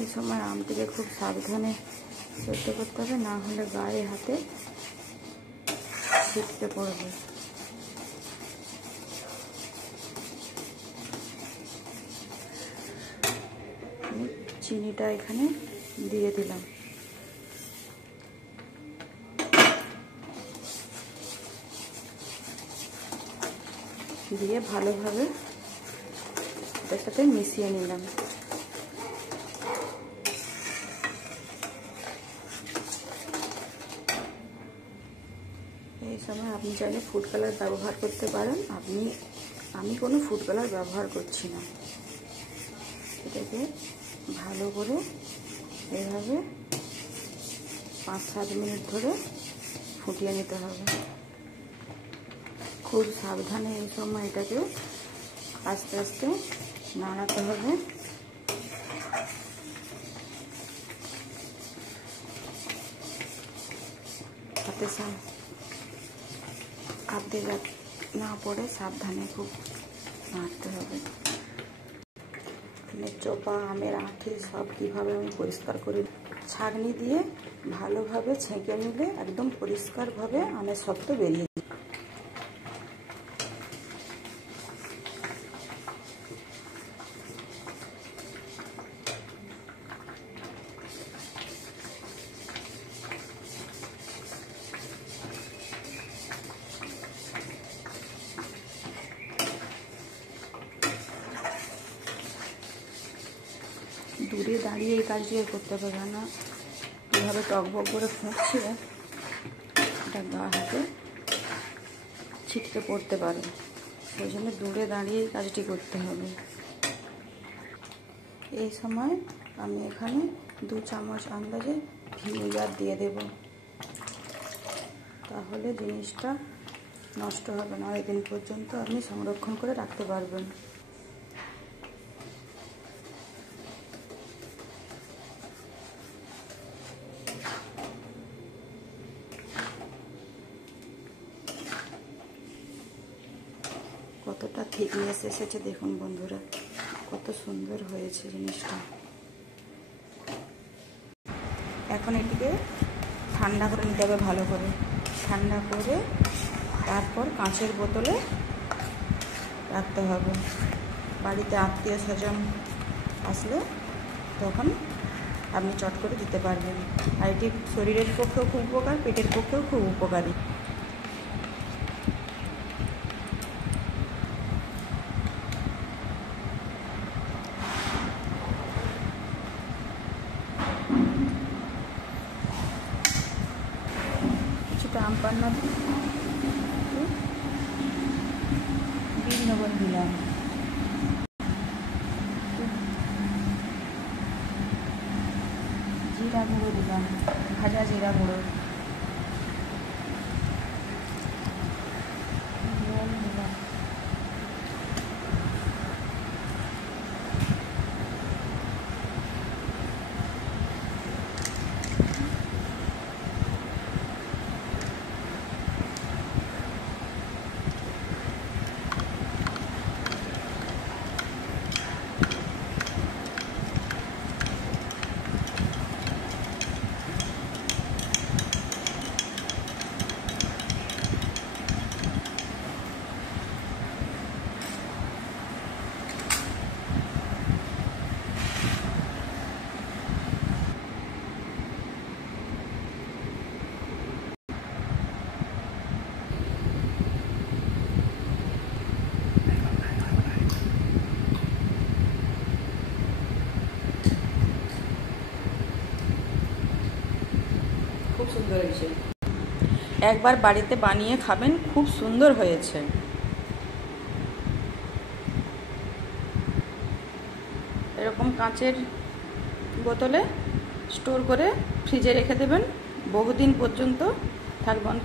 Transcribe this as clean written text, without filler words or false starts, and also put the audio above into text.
এই সময় আমটিকে খুব সাবধানে সেদ্ধ করতে হবে, না হলে গায়ে হাতে ছিটকে পড়বে। চিনিটা এখানে দিয়ে দিলাম, দিয়ে ভালোভাবে এটার সাথে মিশিয়ে নিলাম। এই সময় আপনি চাইলে ফুড কালার ব্যবহার করতে পারেন। আমি কোনো ফুড কালার ব্যবহার করছি না। এটাকে ভালো করে এভাবে 5-7 মিনিট ধরে ফুটিয়ে নিতে হবে। খুব সাবধানে এই সময় এটাকে আস্তে আস্তে নাড়াতে হবে। হাতে হাত দিয়ে না পড়ে সাবধানে খুব নাড়তে হবে। চোপা আমের আঁটি সব কীভাবে আমি পরিষ্কার করে ছাঁকনি দিয়ে ভালোভাবে ছেঁকে নিলে একদম পরিষ্কারভাবে আমের শক্ত বেরিয়ে যায়। দূরে দাঁড়িয়ে এই কাজটিকে করতে হবে, না এভাবে টকবক করে ফুঁকছে এটা গা হাতে ছিটকে পড়তে পারে, সেই জন্য দূরে দাঁড়িয়ে এই কাজটি করতে হবে। এই সময় আমি এখানে 2 চামচ আন্দাজে ভিনেগার দিয়ে দেব, তাহলে জিনিসটা নষ্ট হবে না, অনেক দিন পর্যন্ত আপনি সংরক্ষণ করে রাখতে পারবেন। কতটা থিকনেস এসেছে দেখুন বন্ধুরা, কত সুন্দর হয়েছে জিনিসটা। এখন এটিকে ঠান্ডা করে নিতে হবে ভালো করে। ঠান্ডা করে তারপর কাঁচের বোতলে রাখতে হবে। বাড়িতে আত্মীয় স্বজন আসলে তখন আপনি চট করে দিতে পারবেন। আর এটি শরীরের পক্ষেও খুব উপকার, পেটের পক্ষেও খুব উপকারী। কিছুটা আম পান্না বিট লবণ দিলাম, জিরা গুঁড়ো দিলাম, ভাজা জিরা গুঁড়ো, জল দিলাম, খুব সুন্দর হয়েছে। একবার বাড়িতে বানিয়ে খাবেন, খুব সুন্দর হয়েছে। এরকম কাঁচের বোতলে স্টোর করে ফ্রিজে রেখে দেবেন, বহুদিন পর্যন্ত থাকবেন।